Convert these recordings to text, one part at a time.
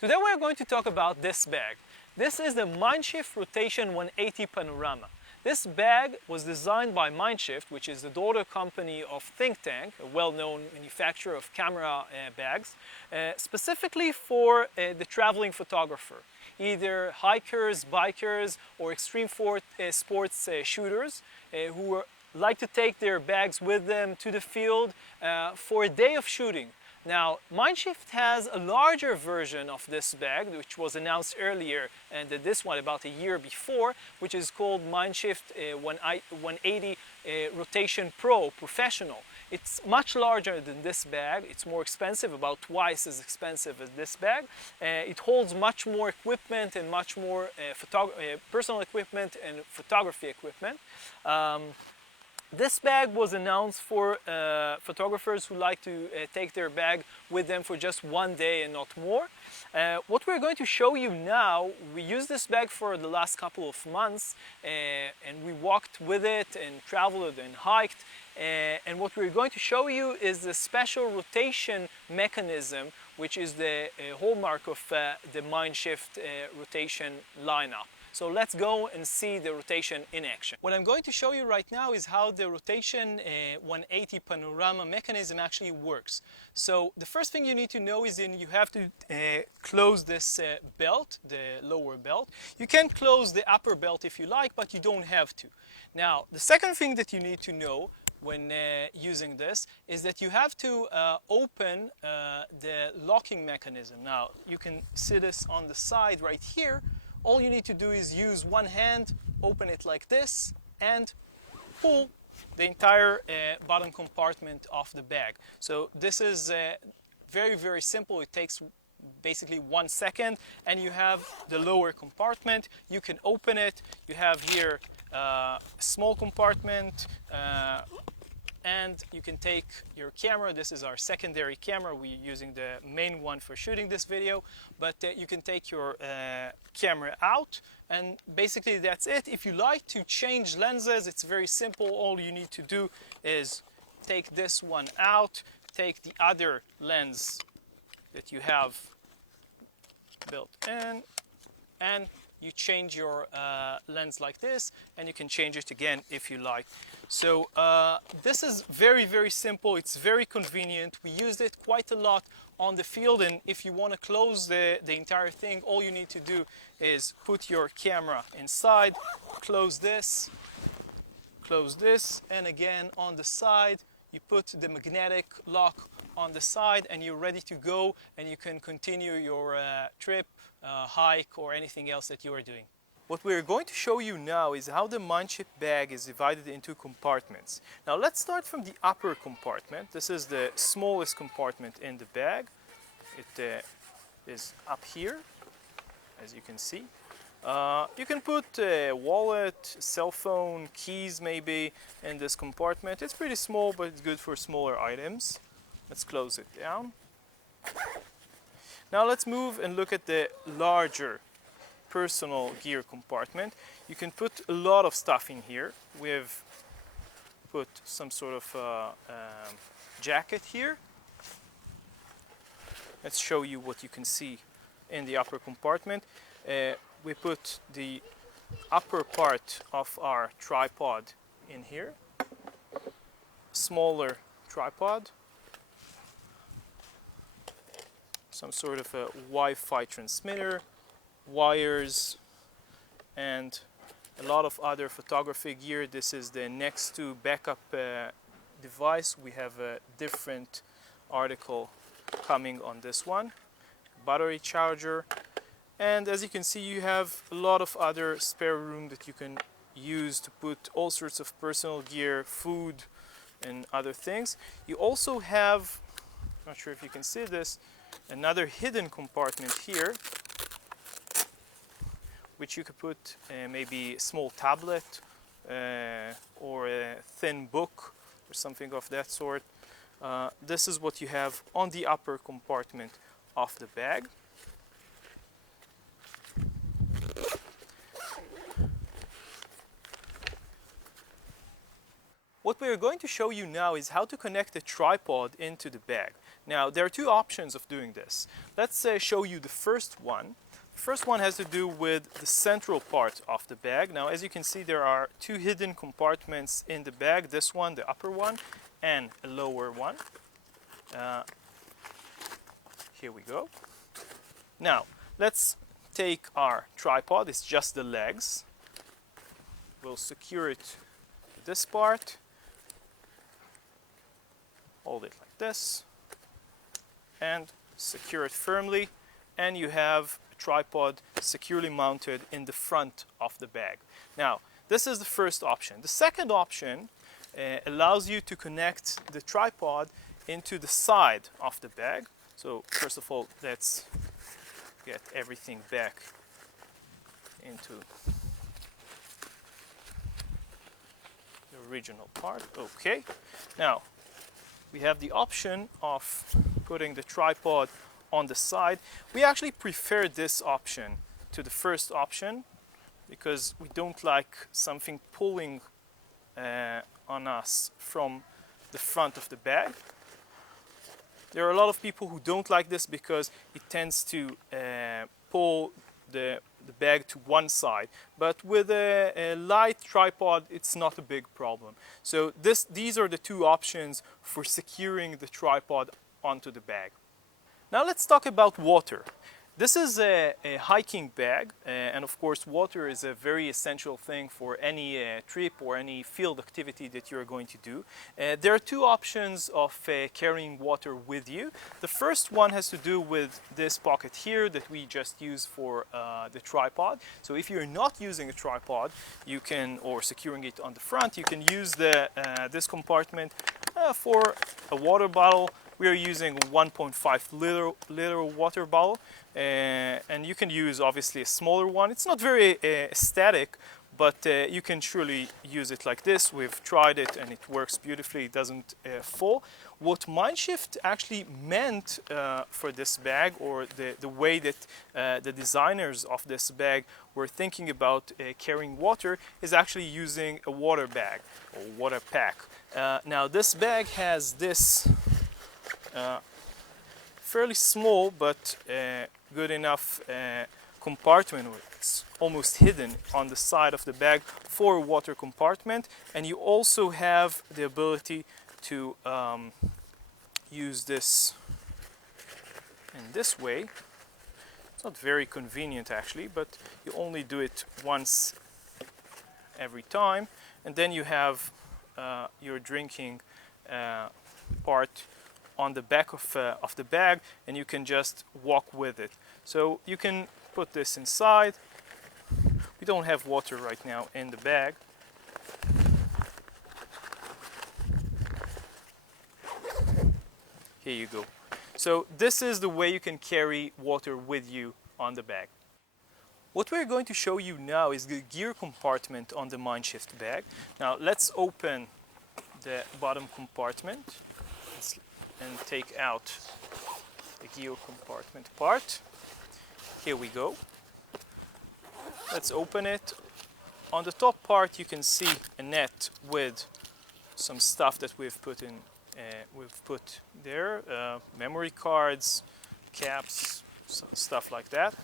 Today we are going to talk about this bag. This is the Mindshift Rotation 180 Panorama. This bag was designed by Mindshift, which is the daughter company of Think Tank, a well-known manufacturer of camera bags, specifically for the traveling photographer, either hikers, bikers, or extreme sports shooters who like to take their bags with them to the field for a day of shooting. Now, Mindshift has a larger version of this bag, which was announced earlier, and this one about a year before, which is called Mindshift 180 Rotation Pro Professional. It's much larger than this bag. It's more expensive, about twice as expensive as this bag. It holds much more equipment and much more personal equipment and photography equipment. This bag was announced for photographers who like to take their bag with them for just one day and not more. What we're going to show you now, we used this bag for the last couple of months and we walked with it and traveled and hiked. And what we're going to show you is the special rotation mechanism, which is the hallmark of the Mindshift rotation lineup. So let's go and see the rotation in action. What I'm going to show you right now is how the rotation 180 panorama mechanism actually works. So the first thing you need to know is you have to close this belt, the lower belt. You can close the upper belt if you like, but you don't have to. Now, the second thing that you need to know when using this is that you have to open the locking mechanism. Now, you can see this on the side right here. All you need to do is use one hand, open it like this, and pull the entire bottom compartment of the bag. So this is very, very simple. It takes basically 1 second, and you have the lower compartment. You can open it. You have here a small compartment, and you can take your camera. This is our secondary camera. We're using the main one for shooting this video, but you can take your camera out, and basically that's it. If you like to change lenses, it's very simple. All you need to do is take this one out, take the other lens that you have built in, and you change your lens like this, and you can change it again if you like. So this is very, very simple. It's very convenient. We used it quite a lot on the field, and if you want to close the entire thing, all you need to do is put your camera inside, close this, and again on the side, you put the magnetic lock on the side, and you're ready to go, and you can continue your trip, hike, or anything else that you are doing. What we're going to show you now is how the Mindshift bag is divided into compartments. Now let's start from the upper compartment. This is the smallest compartment in the bag. It is up here, as you can see. You can put a wallet, cell phone, keys maybe in this compartment. It's pretty small, but it's good for smaller items. Let's close it down. Now let's move and look at the larger personal gear compartment. You can put a lot of stuff in here. We've put some sort of jacket here. Let's show you what you can see in the upper compartment. We put the upper part of our tripod in here. Smaller tripod. Some sort of a Wi-Fi transmitter, wires, and a lot of other photography gear. This is the next to backup device. We have a different article coming on this one. Battery charger. And as you can see, you have a lot of other spare room that you can use to put all sorts of personal gear, food, and other things. You also have, not sure if you can see this, another hidden compartment here, which you could put maybe a small tablet or a thin book or something of that sort. This is what you have on the upper compartment of the bag. What What we are going to show you now is how to connect a tripod into the bag. Now, there are two options of doing this. Let's show you the first one. The first one has to do with the central part of the bag. Now, as you can see, there are two hidden compartments in the bag. This one, the upper one, and a lower one. Here we go. Now, let's take our tripod. It's just the legs. We'll secure it to this part. Hold it like this. And secure it firmly. And you have a tripod securely mounted in the front of the bag. Now, this is the first option. The second option allows you to connect the tripod into the side of the bag. So first of all, let's get everything back into the original part. Okay. Now, we have the option of putting the tripod on the side. We actually prefer this option to the first option because we don't like something pulling on us from the front of the bag. There are a lot of people who don't like this because it tends to pull the bag to one side. But with a light tripod, it's not a big problem. So these are the two options for securing the tripod onto the bag. Now let's talk about water. This is a hiking bag, and of course water is a very essential thing for any trip or any field activity that you're going to do. There are two options of carrying water with you. The first one has to do with this pocket here that we just use for the tripod. So if you're not using a tripod, you can, or securing it on the front, you can use this compartment for a water bottle. We are using 1.5 liter water bottle, and you can use obviously a smaller one. It's not very aesthetic, but you can surely use it like this. We've tried it and it works beautifully. It doesn't fall. What Mindshift actually meant for this bag, or the way that the designers of this bag were thinking about carrying water, is actually using a water bag or water pack. Now this bag has this fairly small but good enough compartment. It's almost hidden on the side of the bag for a water compartment, and you also have the ability to use this in this way. It's not very convenient actually, but you only do it once every time, and then you have your drinking part on the back of the bag, and you can just walk with it. So you can put this inside. We don't have water right now in the bag. Here you go. So this is the way you can carry water with you on the bag. What we're going to show you now is the gear compartment on the Mindshift bag. Now let's open the bottom compartment and take out the gear compartment part. Here we go. Let's open it. On the top part you can see a net with some stuff that we've put there, memory cards, caps, stuff like that.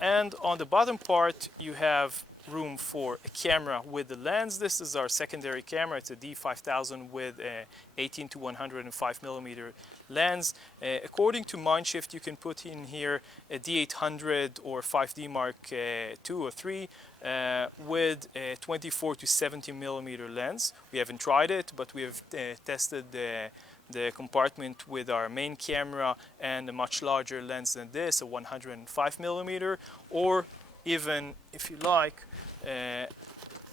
And on the bottom part you have room for a camera with the lens. This is our secondary camera. It's a D5000 with a 18 to 105 millimeter lens. According to Mindshift, you can put in here a D800 or 5D Mark II or 3 with a 24 to 70 millimeter lens. We haven't tried it, but we have tested the compartment with our main camera and a much larger lens than this, a 105 millimeter, or even, if you like,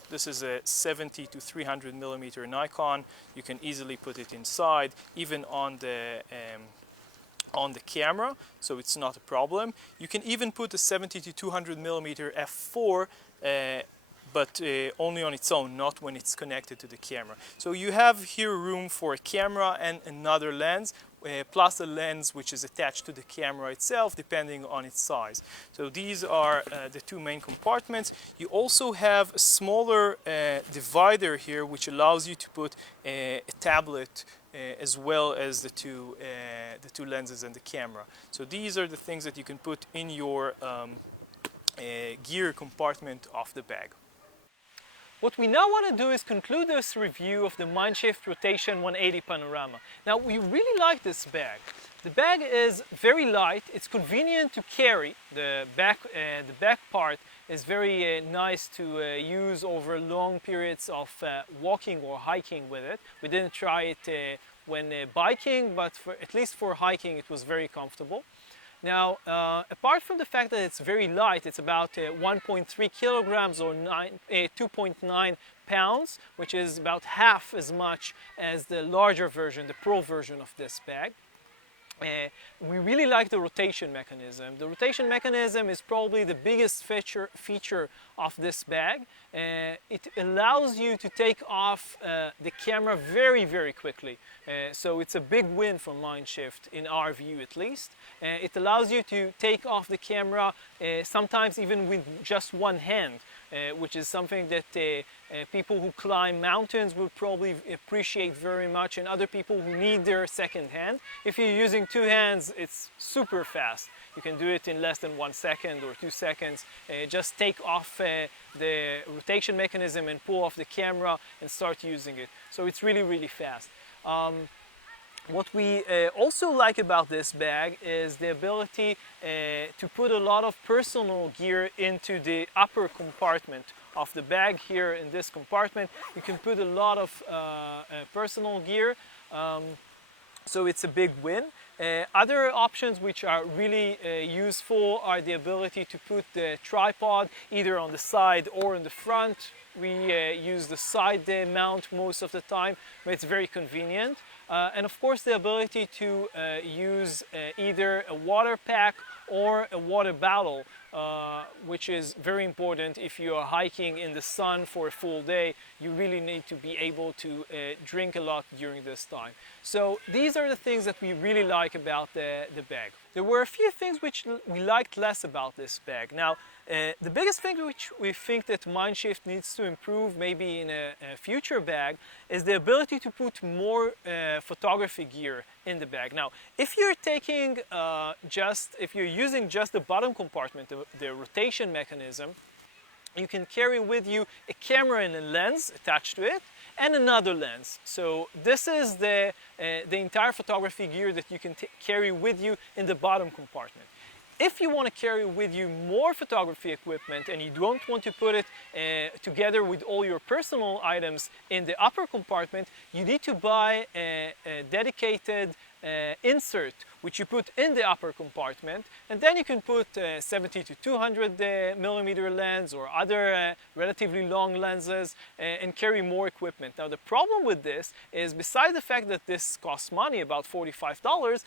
this is a 70 to 300 millimeter Nikon. You can easily put it inside, even on the camera, so it's not a problem. You can even put a 70 to 200 millimeter f4 but only on its own, not when it's connected to the camera. So you have here room for a camera and another lens, plus a lens which is attached to the camera itself, depending on its size. So these are the two main compartments. You also have a smaller divider here, which allows you to put a tablet as well as the two lenses and the camera. So these are the things that you can put in your gear compartment of the bag. What we now want to do is conclude this review of the Mindshift Rotation 180 Panorama. Now, we really like this bag. The bag is very light, it's convenient to carry. The back part is very nice to use over long periods of walking or hiking with it. We didn't try it when biking, but at least for hiking it was very comfortable. Now, apart from the fact that it's very light, it's about 1.3 kilograms or 2.9 pounds, which is about half as much as the larger version, the Pro version of this bag. We really like the rotation mechanism. The rotation mechanism is probably the biggest feature of this bag. It allows you to take off the camera very, very quickly. So it's a big win for Mindshift, in our view at least. It allows you to take off the camera sometimes even with just one hand, which is something that people who climb mountains will probably appreciate very much, and other people who need their second hand. If you're using two hands, it's super fast. You can do it in less than 1 second or 2 seconds. Just take off the rotation mechanism and pull off the camera and start using it. So it's really, really fast. What we also like about this bag is the ability to put a lot of personal gear into the upper compartment of the bag. Here in this compartment you can put a lot of personal gear, so it's a big win. Other options which are really useful are the ability to put the tripod either on the side or in the front. We use the side mount most of the time, but it's very convenient. And of course the ability to use either a water pack or a water bottle, which is very important if you are hiking in the sun for a full day. You really need to be able to drink a lot during this time. So these are the things that we really like about the bag. There were a few things which we liked less about this bag. Now, the biggest thing which we think that Mindshift needs to improve maybe in a future bag is the ability to put more photography gear in the bag. Now, if you're taking if you're using just the bottom compartment, the rotation mechanism, you can carry with you a camera and a lens attached to it and another lens. So this is the entire photography gear that you can carry with you in the bottom compartment. If you want to carry with you more photography equipment and you don't want to put it together with all your personal items in the upper compartment, you need to buy a dedicated insert which you put in the upper compartment, and then you can put 70 to 200 millimeter lens or other relatively long lenses and carry more equipment. Now the problem with this is, besides the fact that this costs money, about $45,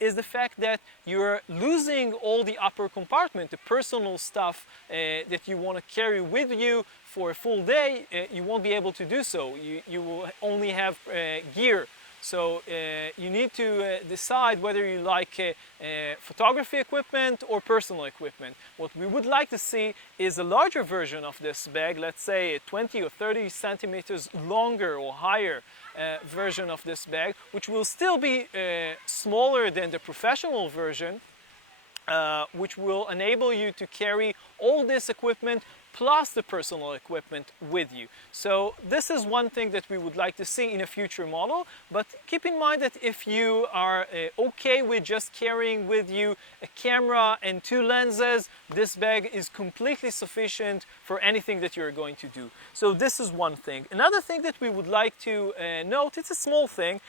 is the fact that you're losing all the upper compartment, the personal stuff that you want to carry with you for a full day. You won't be able to do so. You will only have gear. So you need to decide whether you like photography equipment or personal equipment. What we would like to see is a larger version of this bag, let's say 20 or 30 centimeters longer or higher version of this bag, which will still be smaller than the professional version, which will enable you to carry all this equipment plus the personal equipment with you. So this is one thing that we would like to see in a future model, but keep in mind that if you are okay with just carrying with you a camera and two lenses, this bag is completely sufficient for anything that you're going to do. So this is one thing. Another thing that we would like to note, it's a small thing,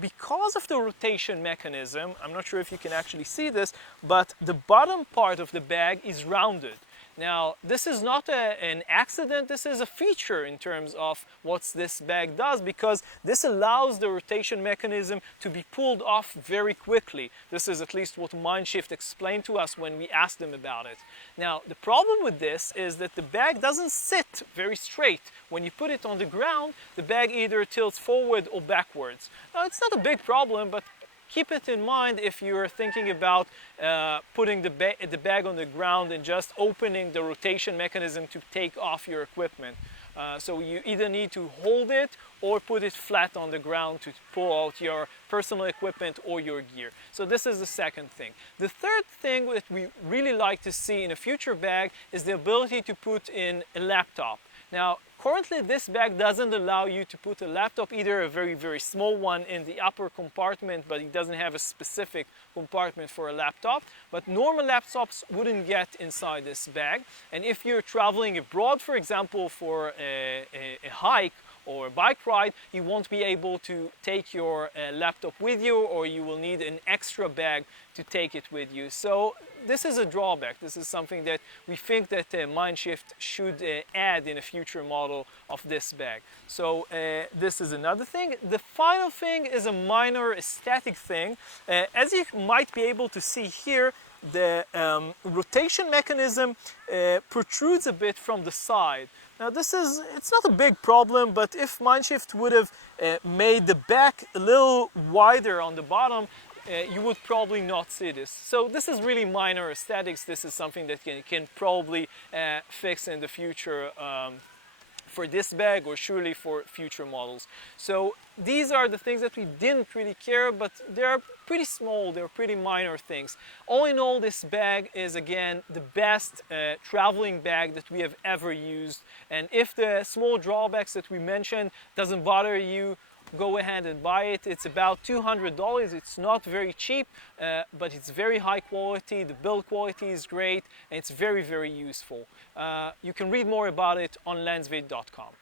because of the rotation mechanism, I'm not sure if you can actually see this, but the bottom part of the bag is rounded. Now, this is not an accident, this is a feature in terms of what this bag does, because this allows the rotation mechanism to be pulled off very quickly. This is at least what Mindshift explained to us when we asked them about it. Now, the problem with this is that the bag doesn't sit very straight. When you put it on the ground, the bag either tilts forward or backwards. Now, it's not a big problem, but keep it in mind if you're thinking about putting the bag on the ground and just opening the rotation mechanism to take off your equipment. So you either need to hold it or put it flat on the ground to pull out your personal equipment or your gear. So this is the second thing. The third thing that we really like to see in a future bag is the ability to put in a laptop. Now, currently this bag doesn't allow you to put a laptop, either a very, very small one in the upper compartment, but it doesn't have a specific compartment for a laptop. But normal laptops wouldn't get inside this bag. And if you're traveling abroad, for example, for a hike or a bike ride, you won't be able to take your laptop with you, or you will need an extra bag to take it with you. So this is a drawback. This is something that we think that Mindshift should add in a future model of this bag. So this is another thing. The final thing is a minor aesthetic thing. As you might be able to see here, the rotation mechanism protrudes a bit from the side. Now it's not a big problem, but if Mindshift would have made the back a little wider on the bottom, you would probably not see this. So this is really minor aesthetics. This is something that can probably fix in the future for this bag, or surely for future models. So these are the things that we didn't really care, but they're pretty small, they're pretty minor things. All in all, this bag is again the best traveling bag that we have ever used. And if the small drawbacks that we mentioned doesn't bother you, go ahead and buy it. It's about $200. It's not very cheap, but it's very high quality. The build quality is great, and it's very, very useful. You can read more about it on lensvid.com.